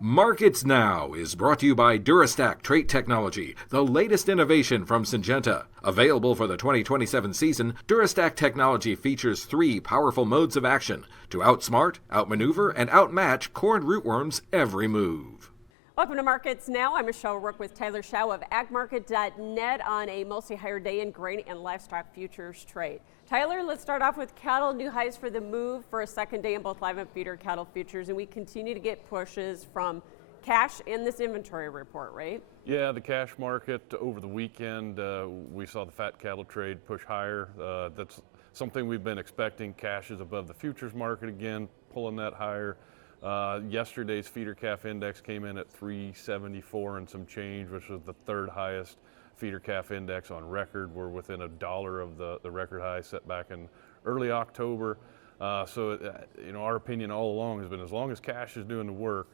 Markets Now is brought to you by Durastack Trait Technology, the latest innovation from Syngenta. Available for the 2027 season, Durastack technology features 3 powerful modes of action to outsmart, outmaneuver, and outmatch corn rootworms every move. Welcome to Markets Now. I'm Schau with Tyler Schau of agmarket.net on a mostly higher day in grain and livestock futures trade. Tyler, let's start off with cattle. New highs for the move for a second day in both live and feeder cattle futures, and we continue to get pushes from cash in this inventory report, right? Yeah, the cash market over the weekend, we saw the fat cattle trade push higher. That's something we've been expecting. Cash is above the futures market again, pulling that higher. Yesterday's feeder calf index came in at 374 and some change, which was the 3rd highest feeder calf index on record. We're within $1 of the record high set back in early October. Our opinion all along has been as long as cash is doing the work,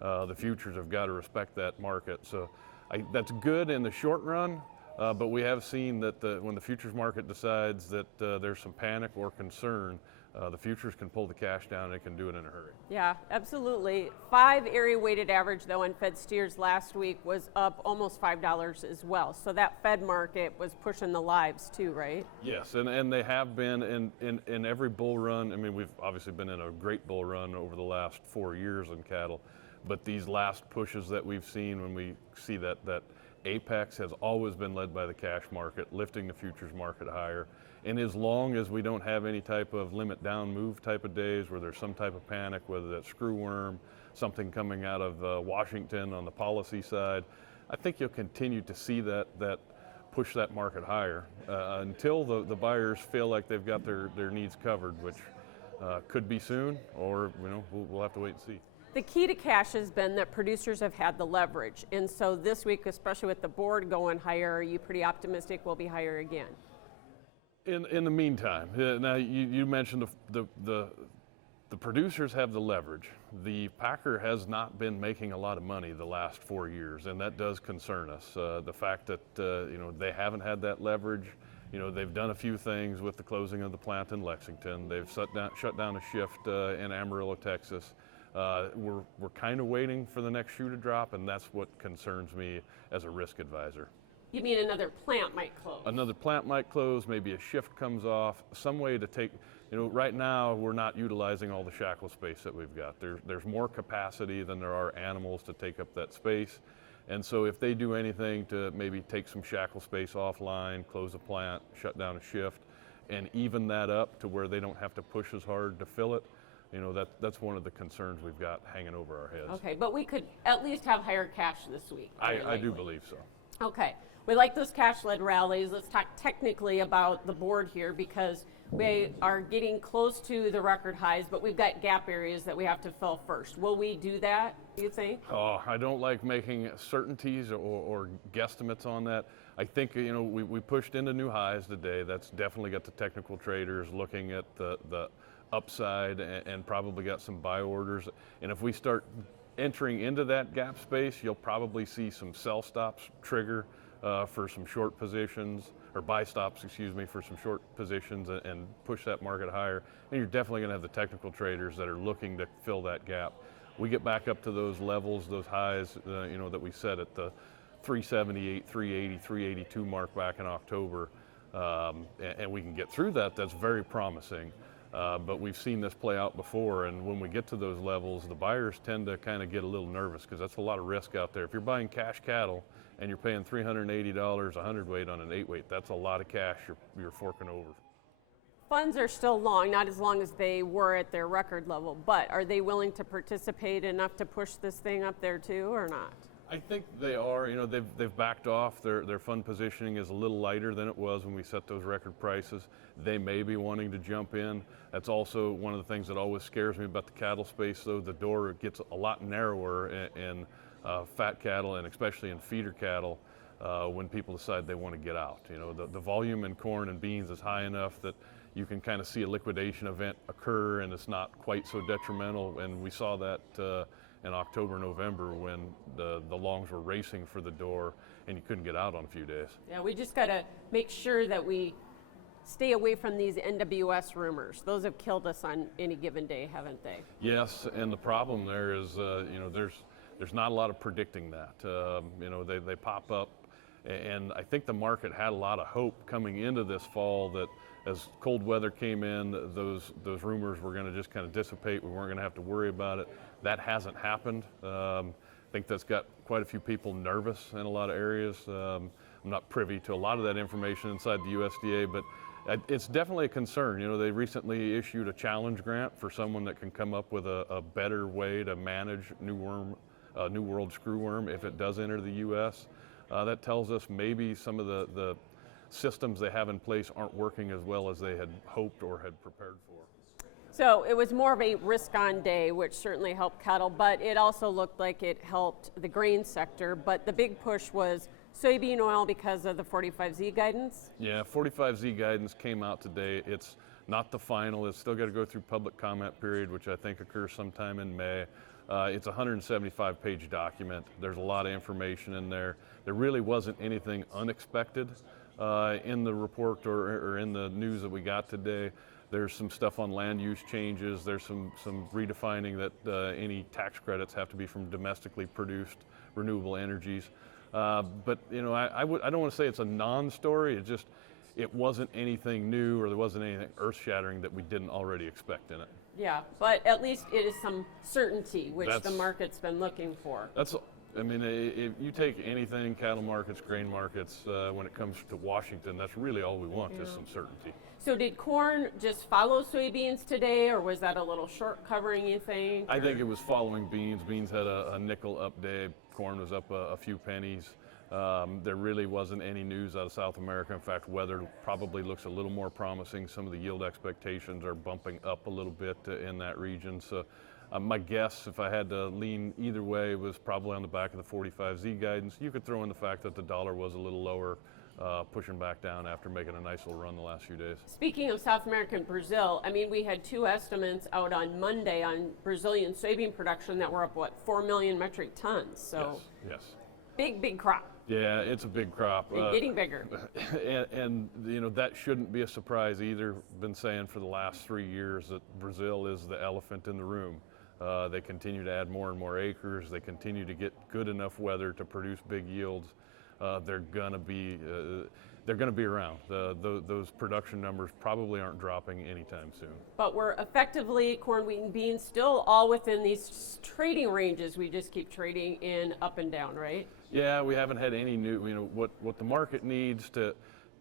the futures have got to respect that market. So that's good in the short run, but we have seen that when the futures market decides that there's some panic or concern, the futures can pull the cash down and it can do it in a hurry. Yeah, absolutely. 5 area weighted average though on Fed steers last week was up almost $5 as well. So that Fed market was pushing the lives too, right? Yes, and they have been in every bull run. I mean, we've obviously been in a great bull run over the last 4 years in cattle, but these last pushes that we've seen, when we see that apex has always been led by the cash market, lifting the futures market higher. And as long as we don't have any type of limit down move type of days where there's some type of panic, whether that's screwworm, something coming out of Washington on the policy side, I think you'll continue to see that push that market higher until the buyers feel like they've got their needs covered, which could be soon, or we'll have to wait and see. The key to cash has been that producers have had the leverage, and so this week, especially with the board going higher, are you pretty optimistic we'll be higher again? In the meantime, now you mentioned the producers have the leverage. The packer has not been making a lot of money the last 4 years, and that does concern us. The fact that they haven't had that leverage. They've done a few things with the closing of the plant in Lexington. They've shut down a shift in Amarillo, Texas. We're kind of waiting for the next shoe to drop, and that's what concerns me as a risk advisor. You mean another plant might close? Another plant might close, maybe a shift comes off, some way to take, right now we're not utilizing all the shackle space that we've got. There's more capacity than there are animals to take up that space. And so if they do anything to maybe take some shackle space offline, close a plant, shut down a shift, and even that up to where they don't have to push as hard to fill it, that's one of the concerns we've got hanging over our heads. Okay, but we could at least have higher cash this week. I do believe so. Okay, we like those cash-led rallies. Let's talk technically about the board here, because we are getting close to the record highs, but we've got gap areas that we have to fill first. Will we do that, do you think? Oh, I don't like making certainties or guesstimates on that. I think, we pushed into new highs today. That's definitely got the technical traders looking at the upside and probably got some buy orders. And if we start entering into that gap space, you'll probably see some sell stops trigger for some short positions, or buy stops, for some short positions and push that market higher. And you're definitely going to have the technical traders that are looking to fill that gap. We get back up to those levels, those highs, that we set at the 378, 380, 382 mark back in October, and we can get through that. That's very promising. But we've seen this play out before, and when we get to those levels, the buyers tend to kind of get a little nervous because that's a lot of risk out there. If you're buying cash cattle and you're paying $380 a hundredweight on an 8-weight, that's a lot of cash you're forking over. Funds are still long, not as long as they were at their record level, but are they willing to participate enough to push this thing up there too, or not? I think they are. They've backed off. Their fund positioning is a little lighter than it was when we set those record prices. They may be wanting to jump in. That's also one of the things that always scares me about the cattle space, though. The door gets a lot narrower in fat cattle, and especially in feeder cattle, when people decide they want to get out. The volume in corn and beans is high enough that you can kind of see a liquidation event occur, and it's not quite so detrimental. And we saw that in October, November, when the longs were racing for the door and you couldn't get out on a few days. Yeah, we just got to make sure that we stay away from these NWS rumors. Those have killed us on any given day, haven't they? Yes, and the problem there is, there's not a lot of predicting that. You know, they pop up, and I think the market had a lot of hope coming into this fall that as cold weather came in, those rumors were going to just kind of dissipate. We weren't going to have to worry about it. That hasn't happened. I think that's got quite a few people nervous in a lot of areas. I'm not privy to a lot of that information inside the USDA, but it's definitely a concern. You know, they recently issued a challenge grant for someone that can come up with a better way to manage New World screwworm if it does enter the U.S. That tells us maybe some of the systems they have in place aren't working as well as they had hoped or had prepared for. So it was more of a risk-on day, which certainly helped cattle, but it also looked like it helped the grain sector. But the big push was soybean oil because of the 45Z guidance? Yeah, 45Z guidance came out today. It's not the final. It's still got to go through public comment period, which I think occurs sometime in May. It's a 175-page document. There's a lot of information in there. There really wasn't anything unexpected in the report or in the news that we got today. There's some stuff on land use changes. There's some redefining that any tax credits have to be from domestically produced renewable energies. But you know, I don't want to say it's a non-story. It wasn't anything new, or there wasn't anything earth-shattering that we didn't already expect in it. Yeah, but at least it is some certainty, which the market's been looking for. I mean, if you take anything, cattle markets, grain markets, when it comes to Washington, that's really all we want is some certainty. So did corn just follow soybeans today, or was that a little short covering, you think? I think it was following beans. Beans had a nickel up day. Corn was up a few pennies. There really wasn't any news out of South America. In fact, weather probably looks a little more promising. Some of the yield expectations are bumping up a little bit in that region. So my guess, if I had to lean either way, was probably on the back of the 45Z guidance. You could throw in the fact that the dollar was a little lower, pushing back down after making a nice little run the last few days. Speaking of South America and Brazil, I mean, we had two estimates out on Monday on Brazilian soybean production that were up, 4 million metric tons? So yes. Big crop. Yeah, it's a big crop. And getting bigger. And you know, that shouldn't be a surprise either. Been saying for the last 3 years that Brazil is the elephant in the room. They continue to add more and more acres. They continue to get good enough weather to produce big yields. They're gonna be around. Those production numbers probably aren't dropping anytime soon. But we're effectively, corn, wheat, and beans, still all within these trading ranges. We just keep trading in up and down, right? Yeah, we haven't had any new. You know, what the market needs to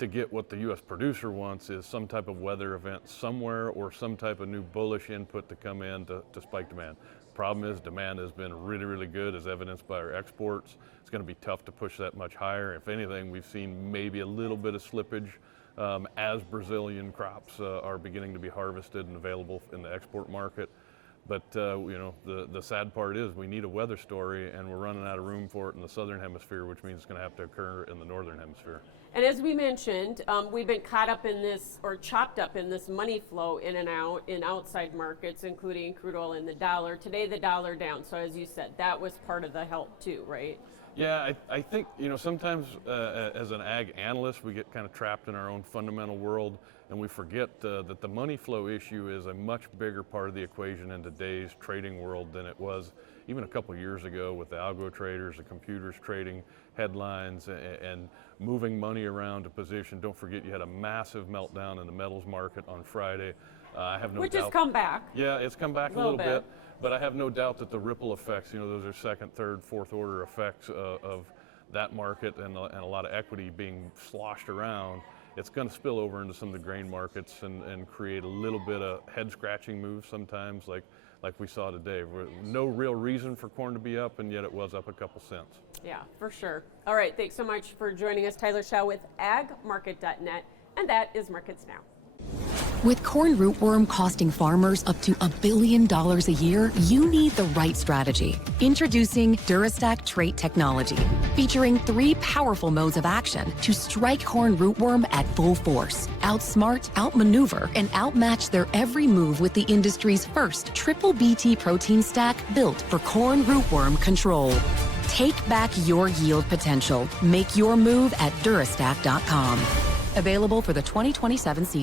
get what the U.S. producer wants is some type of weather event somewhere, or some type of new bullish input to come in to spike demand. Problem is, demand has been really, really good, as evidenced by our exports. It's going to be tough to push that much higher. If anything, we've seen maybe a little bit of slippage as Brazilian crops are beginning to be harvested and available in the export market. But you know, the sad part is we need a weather story, and we're running out of room for it in the southern hemisphere, which means it's going to have to occur in the northern hemisphere. And as we mentioned, we've been caught up in this, or chopped up in this money flow in and out in outside markets, including crude oil and the dollar. Today, the dollar down. So as you said, that was part of the help too, right? Yeah, I think, you know, sometimes as an ag analyst, we get kind of trapped in our own fundamental world, and we forget that the money flow issue is a much bigger part of the equation in today's trading world than it was even a couple years ago with the algo traders, the computers trading headlines and moving money around to position. Don't forget, you had a massive meltdown in the metals market on Friday. I have no doubt. Which has come back. Yeah, it's come back a little bit. But I have no doubt that the ripple effects, you know, those are second, third, fourth order effects of that market and a lot of equity being sloshed around. It's going to spill over into some of the grain markets and create a little bit of head scratching moves sometimes, like we saw today. No real reason for corn to be up, and yet it was up a couple cents. Yeah, for sure. All right, thanks so much for joining us, Tyler Schau with agmarket.net, and that is Markets Now. With corn rootworm costing farmers up to $1 billion a year, you need the right strategy. Introducing Durastack Trait Technology, featuring 3 powerful modes of action to strike corn rootworm at full force, outsmart, outmaneuver, and outmatch their every move with the industry's first triple BT protein stack built for corn rootworm control. Take back your yield potential. Make your move at Durastack.com. Available for the 2027 season.